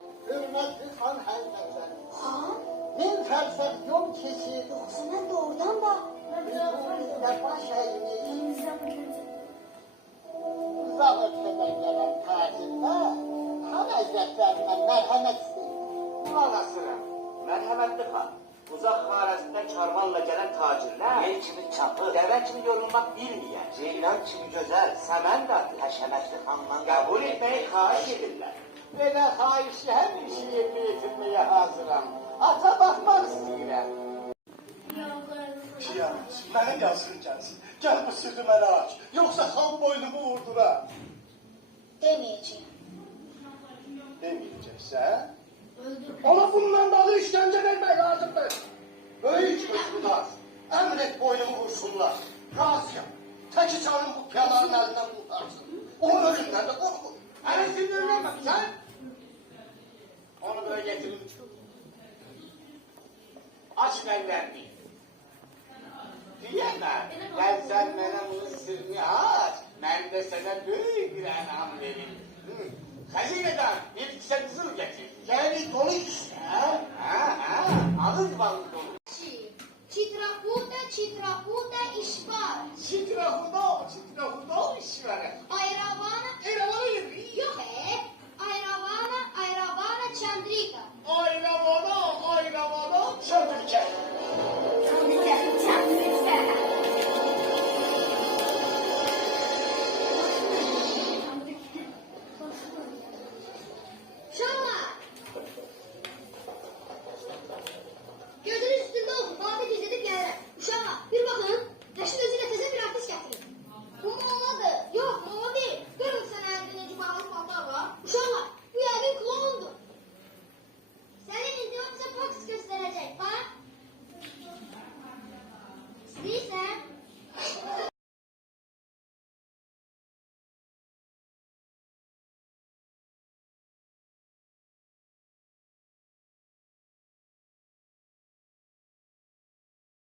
Hürmetli Han Haydar'dan. Han? Bin fersah yol keçir. Yoksa ben doğrudan da. Bizde baş eğimi. Elimizden bugün. Uzak öteden gelen tacirde Han Hazretlerinden merhamet isteyin. Kulak asırım. Merhametli Han. Uzak haresinden karvanla gelen tacirler, el kimi çapı, deve kimi yorulmak bilmeyen, ceylan kimi güzel, semendat, həşəmətli xandan kabul etmeyi xahiş edirlər. Böyle haişi her işi yerine getirmeye hazırım. Ata bakmak istiyorum. Kıyamet, benim yazığım gelsin. Gel bu sırrı bana aç. Yoksa han boynumu vurdura. Demeyeceğim. Demeyeceksen. Öldür. Ama bundan da işkence vermek lazımdır. Böyük hükümdar. Emret boynumu vursunlar. Razıyım. Teki canım bu piyalanın elinden kurtarsın. Onun ölümden de korkun. Hani sinirlenme bak sen. Onu böyle getirin. Aç ellerini. Diyemem. Gel sen bana bunun sırrını aç. Ben de sana büyük bir enam vereyim. Hazineden bir kişi kızıl getir. Yani dolu işte. Ha. Ağız balı dolu. Çitrahuda iş var. Çitrahudo iş var. Ayravan